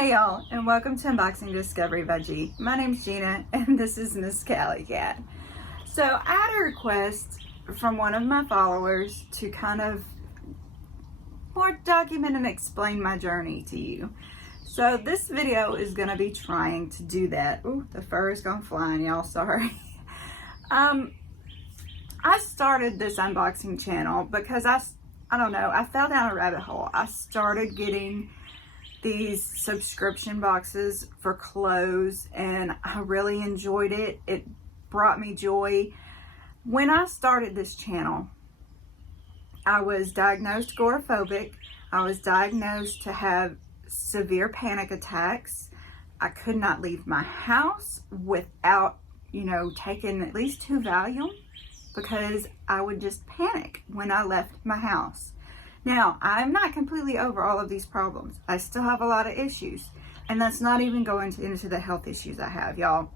Hey y'all, and welcome to Unboxing Discovery by G. My name's Gina, and this is Miss Callie Cat. So I had a request from one of my followers to kind of more document and explain my journey to you. So this video is going to be trying to do that. Ooh, the fur is going flying, y'all, sorry. I started this unboxing channel because I don't know, I fell down a rabbit hole. I started getting these subscription boxes for clothes and I really enjoyed it. It brought me joy. When I started this channel, I was diagnosed agoraphobic. I was diagnosed to have severe panic attacks. I could not leave my house without, taking at least 2 Valium because I would just panic when I left my house. Now, I'm not completely over all of these problems. I still have a lot of issues. And that's not even going into the health issues I have, y'all.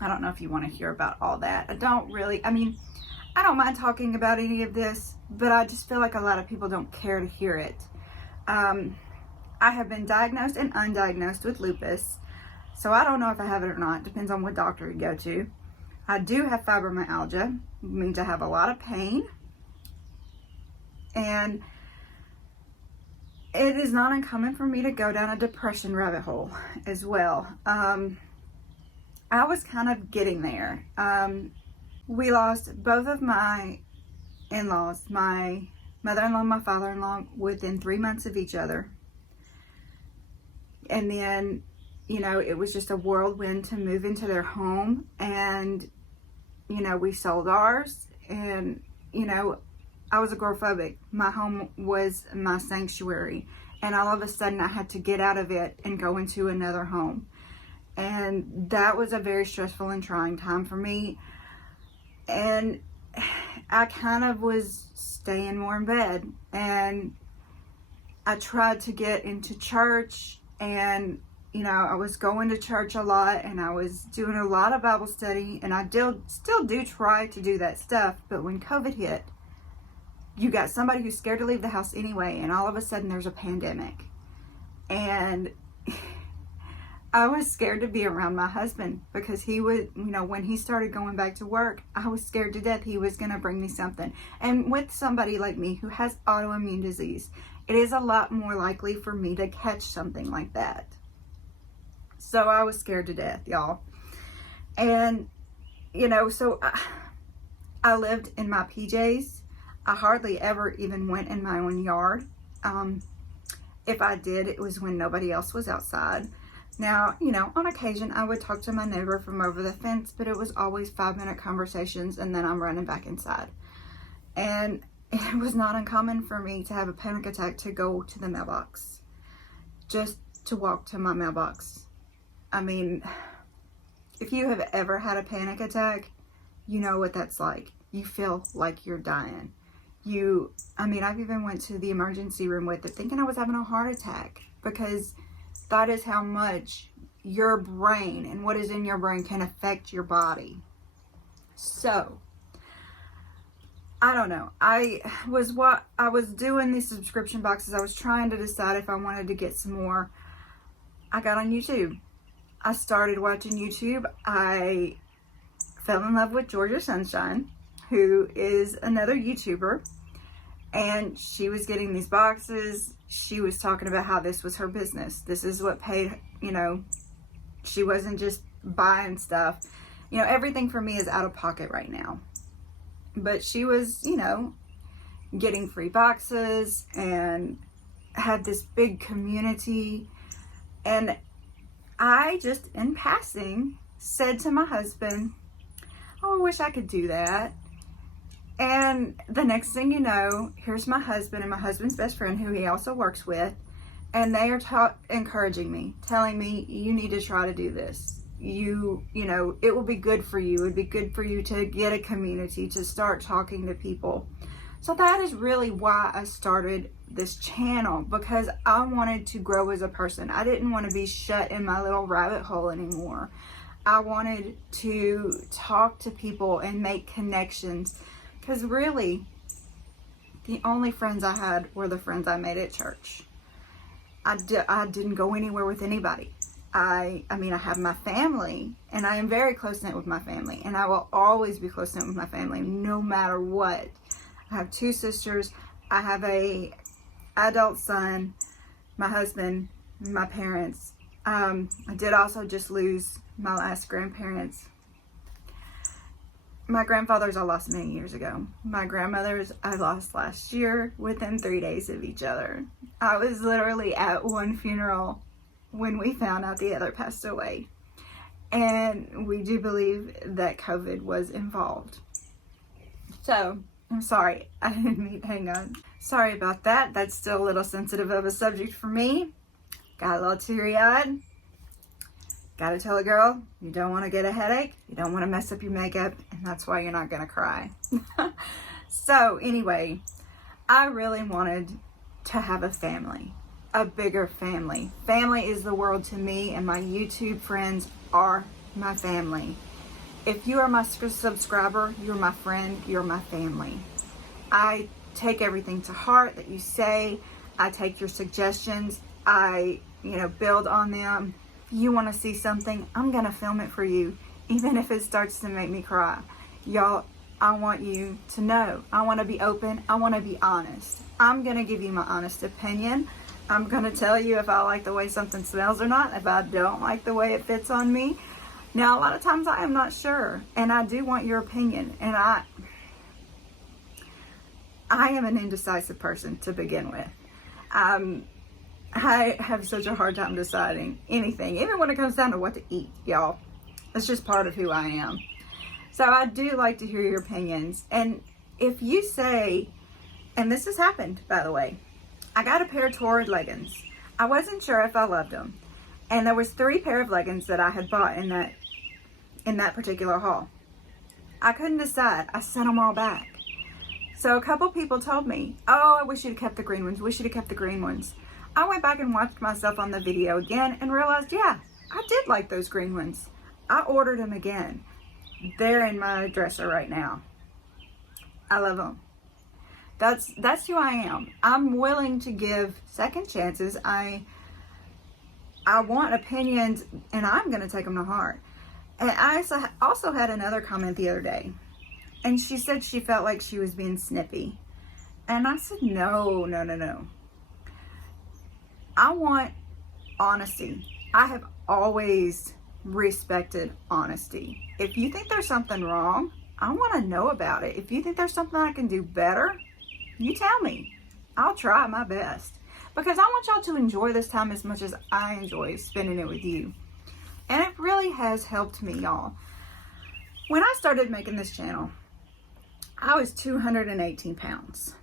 I don't know if you want to hear about all that. I don't mind talking about any of this, but I just feel like a lot of people don't care to hear it. I have been diagnosed and undiagnosed with lupus. So I don't know if I have it or not. Depends on what doctor you go to. I do have fibromyalgia. It means I have a lot of pain. And it is not uncommon for me to go down a depression rabbit hole as well. I was kind of getting there. We lost both of my in-laws, my mother-in-law and my father-in-law, within 3 months of each other. And then, it was just a whirlwind to move into their home. And, we sold ours. And, I was agoraphobic. My home was my sanctuary. And all of a sudden I had to get out of it and go into another home. And that was a very stressful and trying time for me. And I kind of was staying more in bed. And I tried to get into church. And, I was going to church a lot. And I was doing a lot of Bible study. And I still do try to do that stuff. But when COVID hit, you got somebody who's scared to leave the house anyway, and all of a sudden there's a pandemic. And I was scared to be around my husband because he would, when he started going back to work, I was scared to death he was going to bring me something. And with somebody like me who has autoimmune disease, it is a lot more likely for me to catch something like that. So I was scared to death, y'all. And, so I lived in my PJs. I hardly ever even went in my own yard. If I did, it was when nobody else was outside. Now, on occasion, I would talk to my neighbor from over the fence, but it was always 5-minute conversations, and then I'm running back inside. And it was not uncommon for me to have a panic attack to go to the mailbox, just to walk to my mailbox. I mean, if you have ever had a panic attack, you know what that's like. You feel like you're dying. I've even went to the emergency room with it thinking I was having a heart attack, because that is how much your brain and what is in your brain can affect your body. So, I don't know. I was doing these subscription boxes. I was trying to decide if I wanted to get some more. I got on YouTube. I started watching YouTube. I fell in love with Georgia Sunshine, who is another YouTuber, and she was getting these boxes. She was talking about how this was her business. This is what paid, she wasn't just buying stuff. Everything for me is out of pocket right now. But she was, getting free boxes and had this big community. And I just, in passing, said to my husband, oh, I wish I could do that. And the next thing you know, here's my husband and my husband's best friend, who he also works with, and they are encouraging me, telling me, you need to try to do this. It will be good for you. It would be good for you to get a community, to start talking to people. So that is really why I started this channel, because I wanted to grow as a person. I didn't want to be shut in my little rabbit hole anymore. I wanted to talk to people and make connections. Because really, the only friends I had were the friends I made at church. I didn't go anywhere with anybody. I mean, I have my family, and I am very close-knit with my family, and I will always be close-knit with my family, no matter what. I have 2 sisters. I have a adult son, my husband, my parents. I did also just lose my last grandparents. My grandfathers I lost many years ago. My grandmothers I lost last year within 3 days of each other. I was literally at one funeral when we found out the other passed away. And we do believe that COVID was involved. So, I'm sorry. I didn't mean, hang on. Sorry about that. That's still a little sensitive of a subject for me. Got a little teary-eyed. Gotta tell a girl, you don't want to get a headache, you don't want to mess up your makeup, and that's why you're not gonna cry. So anyway, I really wanted to have a family, a bigger family. Family is the world to me, and my YouTube friends are my family. If you are my subscriber, you're my friend, you're my family. I take everything to heart that you say. I take your suggestions. I, build on them. If you want to see something, I'm going to film it for you, even if it starts to make me cry. Y'all, I want you to know. I want to be open. I want to be honest. I'm going to give you my honest opinion. I'm going to tell you if I like the way something smells or not, if I don't like the way it fits on me. Now, a lot of times I am not sure, and I do want your opinion, and I am an indecisive person to begin with. I have such a hard time deciding anything, even when it comes down to what to eat, y'all. It's just part of who I am. So I do like to hear your opinions. And if you say, and this has happened, by the way, I got a pair of Torrid leggings. I wasn't sure if I loved them. And there was 3 pair of leggings that I had bought in that particular haul. I couldn't decide. I sent them all back. So a couple people told me, oh, I wish you'd have kept the green ones. Wish you'd have kept the green ones. I went back and watched myself on the video again and realized, yeah, I did like those green ones. I ordered them again. They're in my dresser right now. I love them. That's who I am. I'm willing to give second chances. I want opinions, and I'm going to take them to heart. And I also had another comment the other day, and she said she felt like she was being snippy. And I said, no. I want honesty. I have always respected honesty. If you think there's something wrong, I want to know about it. If you think there's something I can do better, you tell me. I'll try my best. Because I want y'all to enjoy this time as much as I enjoy spending it with you. And it really has helped me, y'all. When I started making this channel, I was 218 pounds.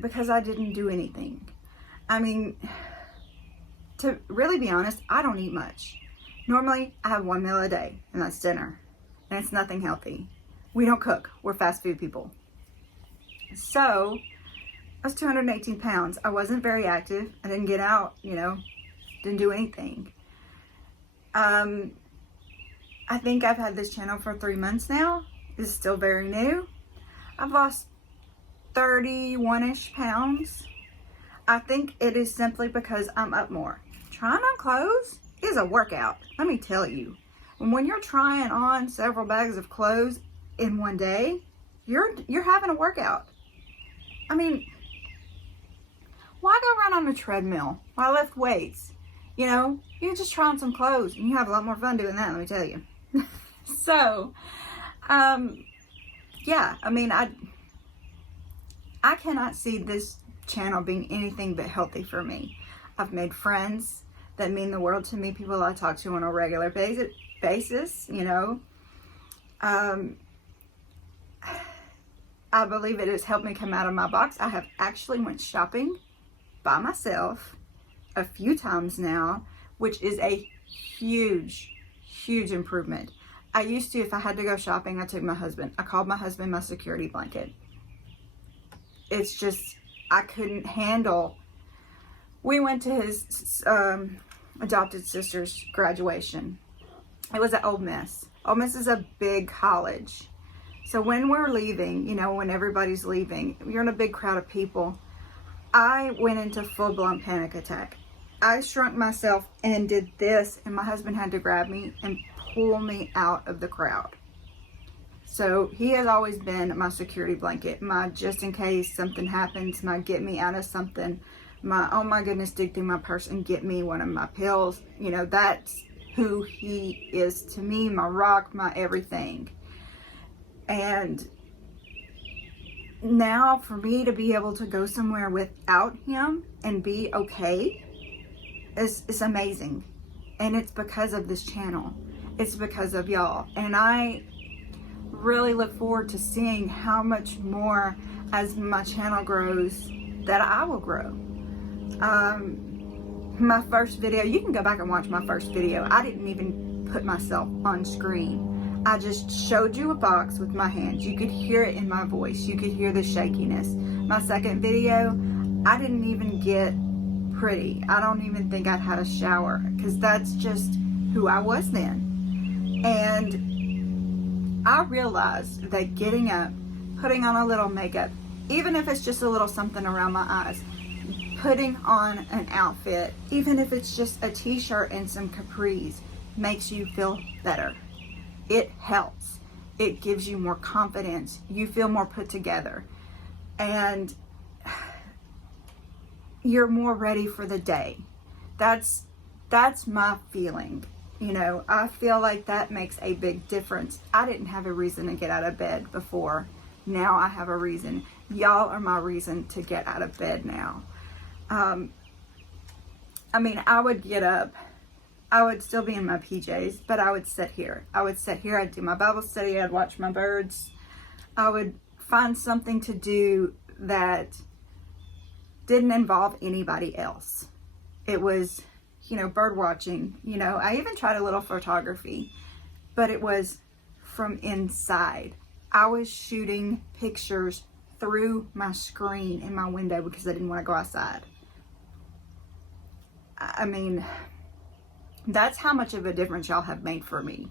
Because I didn't do anything. I mean, to really be honest, I don't eat much. Normally, I have 1 meal a day, and that's dinner. And it's nothing healthy. We don't cook. We're fast food people. So, I was 218 pounds. I wasn't very active. I didn't get out, didn't do anything. I think I've had this channel for 3 months now. It's still very new. I've lost 31-ish pounds. I think it is simply because I'm up more. Trying on clothes is a workout. Let me tell you. And when you're trying on several bags of clothes in one day, you're having a workout. I mean, why go run on a treadmill? Why lift weights? You just try on some clothes and you have a lot more fun doing that, let me tell you. So, yeah, I mean, I cannot see this channel being anything but healthy for me. I've made friends that mean the world to me, people I talk to on a regular basis, I believe it has helped me come out of my box. I have actually went shopping by myself a few times now, which is a huge improvement. I used to, if I had to go shopping, I took my husband. I called my husband my security blanket. It's just, I couldn't handle. We went to his adopted sister's graduation. It was at Ole Miss. Ole Miss is a big college. So when we're leaving, when everybody's leaving, you're in a big crowd of people. I went into full-blown panic attack. I shrunk myself and did this, and my husband had to grab me and pull me out of the crowd. So he has always been my security blanket, my just in case something happens, my get me out of something, my oh my goodness, dig through my purse and get me one of my pills. You know, that's who he is to me, my rock, my everything. And now for me to be able to go somewhere without him and be okay is amazing. And it's because of this channel. It's because of y'all. And I really look forward to seeing how much more as my channel grows that I will grow. My first video, you can go back and watch my first video. I didn't even put myself on screen. I just showed you a box with my hands. You could hear it in my voice. You could hear the shakiness. My second video, I didn't even get pretty. I don't even think I'd had a shower because that's just who I was then. And I realized that getting up, putting on a little makeup, even if it's just a little something around my eyes, putting on an outfit, even if it's just a t-shirt and some capris, makes you feel better. It helps. It gives you more confidence. You feel more put together. And you're more ready for the day. That's my feeling. You know, I feel like that makes a big difference. I didn't have a reason to get out of bed before. Now I have a reason. Y'all are my reason to get out of bed now. I mean, I would get up. I would still be in my PJs, but I would sit here. I'd do my Bible study. I'd watch my birds. I would find something to do that didn't involve anybody else. It was, you know, bird watching. You know, I even tried a little photography, but it was from inside. I was shooting pictures through my screen in my window because I didn't want to go outside. I mean, that's how much of a difference y'all have made for me.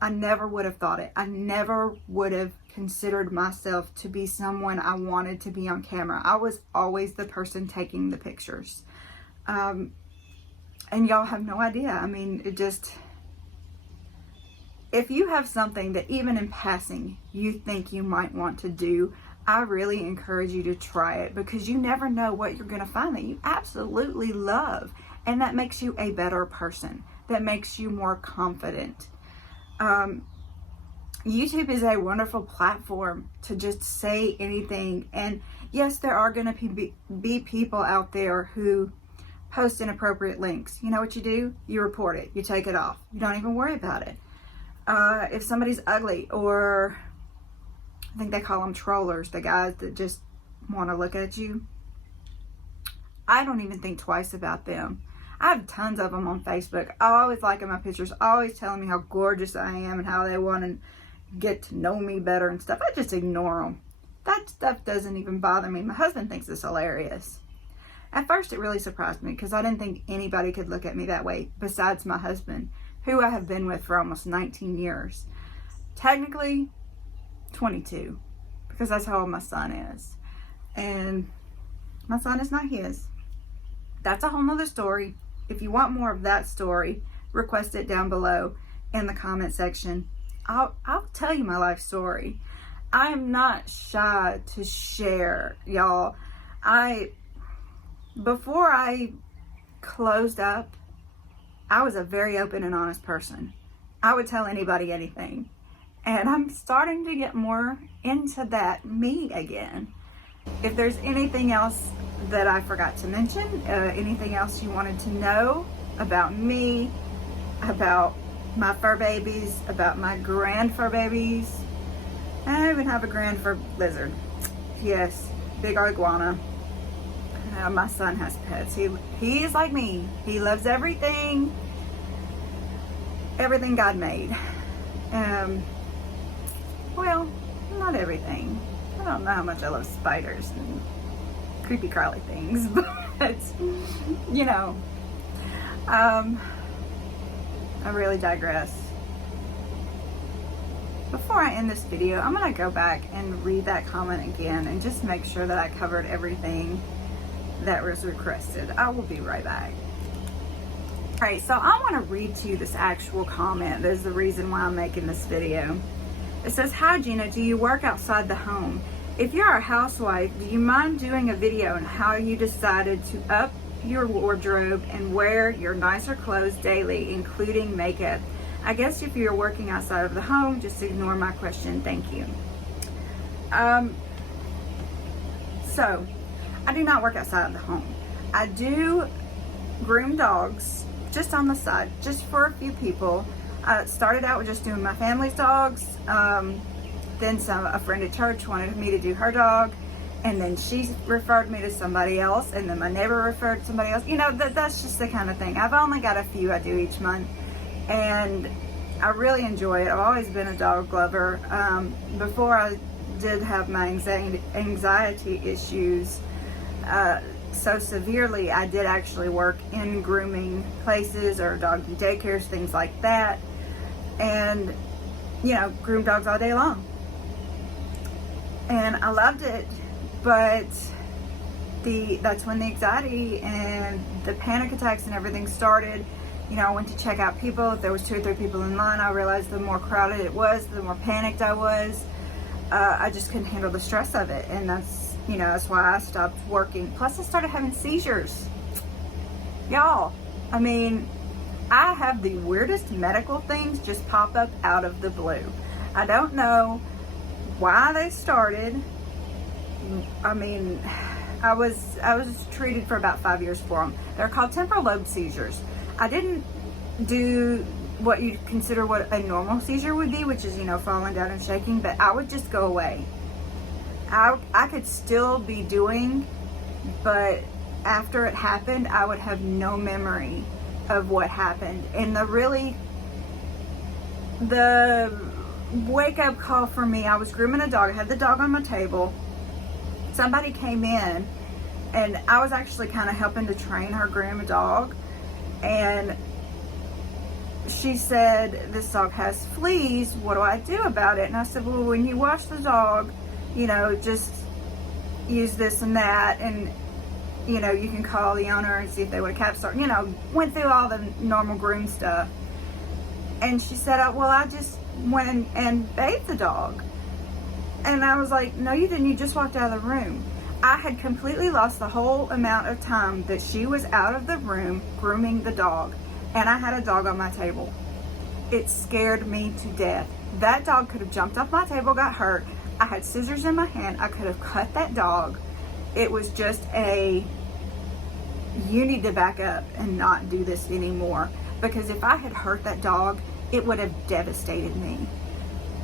I never would have thought it. I never would have considered myself to be someone I wanted to be on camera. I was always the person taking the pictures. And y'all have no idea. I mean, it just, if you have something that even in passing you think you might want to do, I really encourage you to try it, because you never know what you're going to find that you absolutely love. And that makes you a better person. That makes you more confident. YouTube is a wonderful platform to just say anything. And yes, there are going to be people out there who post inappropriate links. You know what you do? You report it. You take it off. You don't even worry about it. If somebody's ugly, or I think they call them trollers, the guys that just want to look at you, I don't even think twice about them. I have tons of them on Facebook. I always liking my pictures, always telling me how gorgeous I am and how they want to get to know me better and stuff. I just ignore them. That stuff doesn't even bother me. My husband thinks it's hilarious. At first, it really surprised me because I didn't think anybody could look at me that way besides my husband, who I have been with for almost 19 years. Technically, 22, because that's how old my son is. And my son is not his. That's a whole nother story. If you want more of that story, request it down below in the comment section. I'll tell you my life story. I am not shy to share, y'all. Before I closed up, I was a very open and honest person. I would tell anybody anything. And I'm starting to get more into that me again. If there's anything else that I forgot to mention, anything else you wanted to know about me, about my fur babies, about my grand fur babies. I even have a grand fur lizard. Yes, big iguana. My son has pets. He is like me. He loves everything God made. Well, not everything. I don't know how much I love spiders and creepy crawly things, but you know, I really digress. Before I end this video, I'm gonna go back and read that comment again and just make sure that I covered everything. that was requested. I will be right back. All right, so I want to read to you this actual comment. That is the reason why I'm making this video. It says, "Hi Gina, do you work outside the home? If you're a housewife, do you mind doing a video on how you decided to up your wardrobe and wear your nicer clothes daily, including makeup? I guess if you're working outside of the home, just ignore my question. Thank you." So, I do not work outside of the home. I do groom dogs just on the side, just for a few people. I started out with just doing my family's dogs. Then a friend at church wanted me to do her dog, and then she referred me to somebody else, and then my neighbor referred somebody else. You know, that's just the kind of thing. I've only got a few I do each month, and I really enjoy it. I've always been a dog lover. Before I did have my anxiety issues so severely, I did actually work in grooming places or doggy daycares, things like that, and you know, groom dogs all day long. And I loved it, but that's when the anxiety and the panic attacks and everything started. You know, I went to check out people. If there was 2 or 3 people in line, I realized the more crowded it was, the more panicked I was. I just couldn't handle the stress of it, and that's why I stopped working. Plus, I started having seizures. Y'all, I mean, I have the weirdest medical things just pop up out of the blue. I don't know why they started. I mean, I was treated for about 5 years for them. They're called temporal lobe seizures. I didn't do what you'd consider what a normal seizure would be, which is, you know, falling down and shaking, but I would just go away. I could still be doing, but after it happened, I would have no memory of what happened. And the wake up call for me, I was grooming a dog. I had the dog on my table. Somebody came in, and I was actually kind of helping to train her groom a dog. And she said, "This dog has fleas. What do I do about it?" And I said, "Well, when you wash the dog, you know, just use this and that, and you know, you can call the owner and see if they would catch start." You know, went through all the normal groom stuff. And she said, "Well, I just went and bathed the dog." And I was like, "No, you didn't. You just walked out of the room." I had completely lost the whole amount of time that she was out of the room grooming the dog, and I had a dog on my table. It scared me to death. That dog could have jumped off my table, got hurt. I had scissors in my hand. I could have cut that dog. It was just you need to back up and not do this anymore, because if I had hurt that dog, it would have devastated me.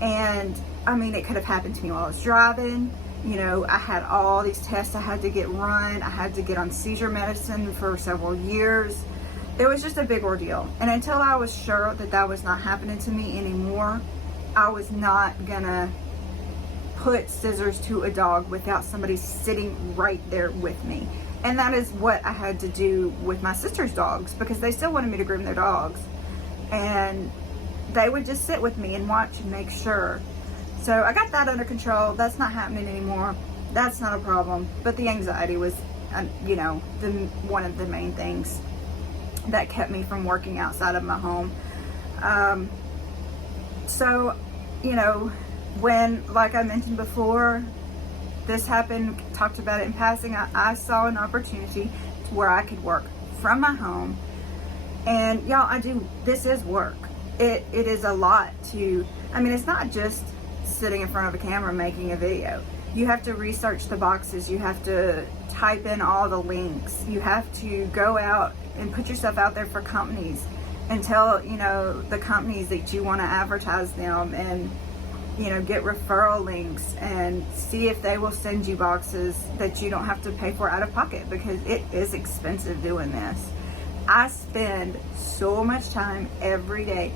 And I mean, it could have happened to me while I was driving. You know, I had all these tests I had to get run. I had to get on seizure medicine for several years. It was just a big ordeal. And until I was sure that that was not happening to me anymore, I was not gonna put scissors to a dog without somebody sitting right there with me. And that is what I had to do with my sister's dogs, because they still wanted me to groom their dogs. And they would just sit with me and watch and make sure. So I got that under control. That's not happening anymore. That's not a problem. But the anxiety was, you know, one of the main things that kept me from working outside of my home. So, you know, when, like I mentioned before, this happened, talked about it in passing, I saw an opportunity to where I could work from my home. And y'all, this is work. It is a lot to, I mean, it's not just sitting in front of a camera making a video. You have to research the boxes. You have to type in all the links. You have to go out and put yourself out there for companies and tell, you know, the companies that you want to advertise them, and, you know, get referral links and see if they will send you boxes that you don't have to pay for out of pocket, because it is expensive doing this. I spend so much time every day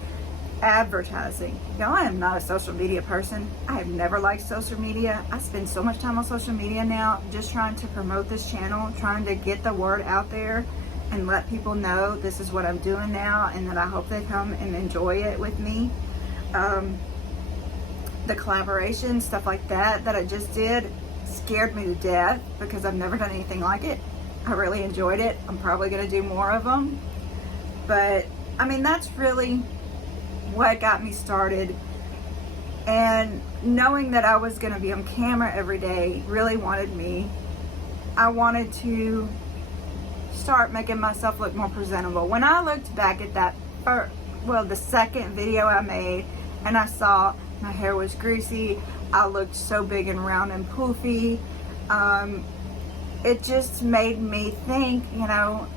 advertising. Y'all, I am not a social media person. I have never liked social media. I spend so much time on social media now just trying to promote this channel, trying to get the word out there and let people know this is what I'm doing now, and that I hope they come and enjoy it with me. The collaboration, stuff like that I just did, scared me to death, because I've never done anything like it. I really enjoyed it. I'm probably going to do more of them. But, I mean, that's really what got me started. And knowing that I was going to be on camera every day really wanted me. I wanted to start making myself look more presentable. When I looked back at that the second video I made, and I saw my hair was greasy, I looked so big and round and poofy, it just made me think, you know,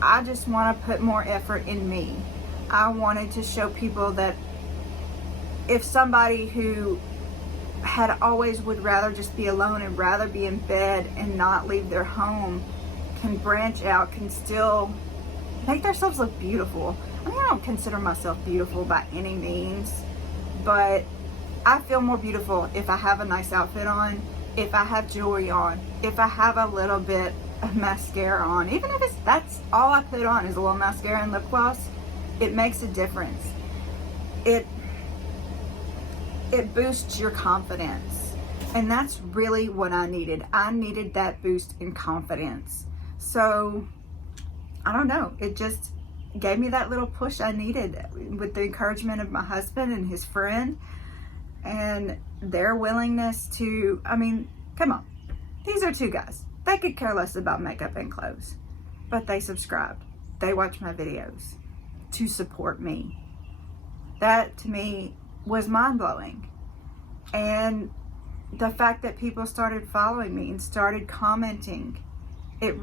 I just want to put more effort in me. I wanted to show people that if somebody who had always would rather just be alone and rather be in bed and not leave their home can branch out, can still make themselves look beautiful. I mean, I don't consider myself beautiful by any means, but I feel more beautiful if I have a nice outfit on, if I have jewelry on, if I have a little bit of mascara on. Even if that's all I put on is a little mascara and lip gloss, it makes a difference. It boosts your confidence. And that's really what I needed. I needed that boost in confidence. So, I don't know. It just gave me that little push I needed with the encouragement of my husband and his friend and their willingness to, I mean, come on. These are two guys. They could care less about makeup and clothes, but they subscribed. They watch my videos to support me. That to me was mind-blowing. And the fact that people started following me and started commenting, it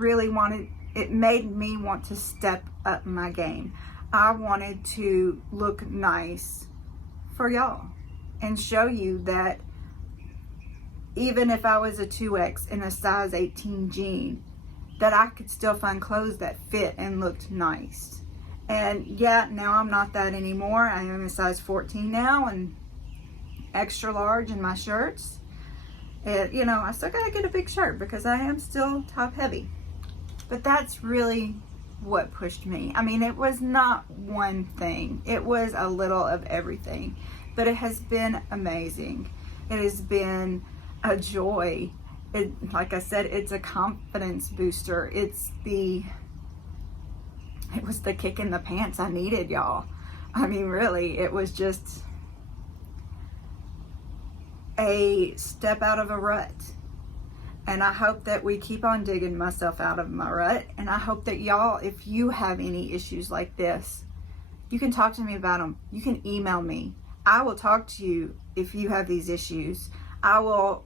made me want to step up my game. I wanted to look nice for y'all and show you that even if I was a 2X in a size 18 jean, that I could still find clothes that fit and looked nice. And yeah, now I'm not that anymore. I am a size 14 now and extra large in my shirts. You know, I still gotta get a big shirt because I am still top heavy. But that's really what pushed me. I mean, it was not one thing. It was a little of everything. But it has been amazing. It has been a joy. Like I said, it's a confidence booster. It was the kick in the pants I needed, y'all. I mean, really, it was just a step out of a rut. And I hope that we keep on digging myself out of my rut. And I hope that y'all, if you have any issues like this, you can talk to me about them. You can email me. I will talk to you if you have these issues. I will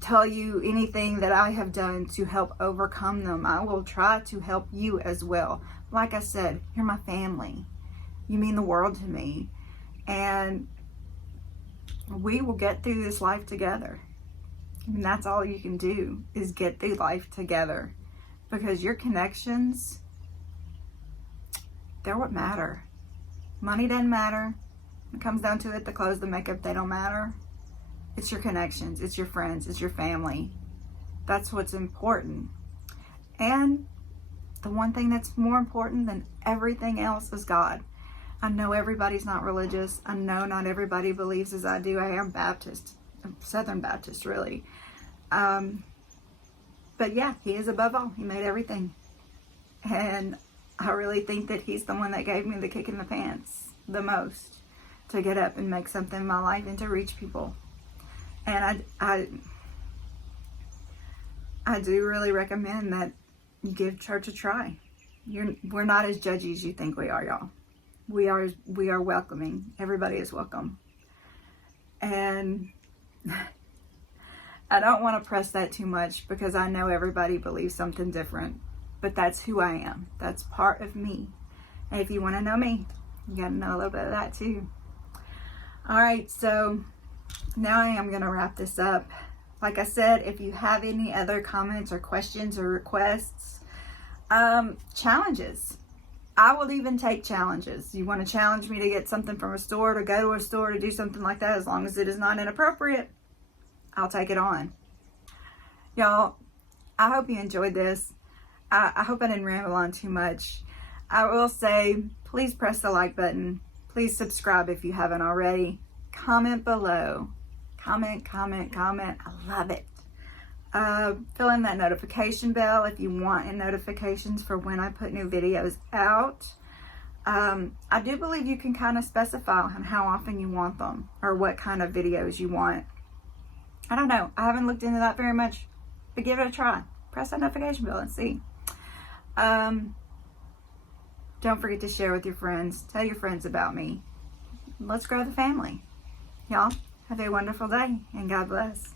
tell you anything that I have done to help overcome them. I will try to help you as well. Like I said, you're my family. You mean the world to me. And we will get through this life together. And that's all you can do is get through life together. Because your connections, they're what matter. Money doesn't matter. When it comes down to it, the clothes, the makeup, they don't matter. It's your connections, it's your friends, it's your family. That's what's important. And the one thing that's more important than everything else is God. I know everybody's not religious. I know not everybody believes as I do. I am Baptist, Southern Baptist, really. But yeah, He is above all. He made everything. And I really think that He's the one that gave me the kick in the pants the most to get up and make something in my life and to reach people. And I do really recommend that you give church a try. We're not as judgy as you think we are, y'all. We are welcoming. Everybody is welcome. And I don't want to press that too much because I know everybody believes something different. But that's who I am. That's part of me. And if you want to know me, you got to know a little bit of that too. Alright, so now I am going to wrap this up. Like I said, if you have any other comments or questions or requests, challenges. I will even take challenges. You want to challenge me to get something from a store, to go to a store, to do something like that, as long as it is not inappropriate, I'll take it on. Y'all, I hope you enjoyed this. I hope I didn't ramble on too much. I will say, please press the like button. Please subscribe if you haven't already. Comment below. Comment. I love it. Fill in that notification bell if you want notifications for when I put new videos out. I do believe you can kind of specify on how often you want them or what kind of videos you want. I don't know. I haven't looked into that very much, but give it a try. Press that notification bell and see. Don't forget to share with your friends. Tell your friends about me. Let's grow the family. Y'all, have a wonderful day and God bless.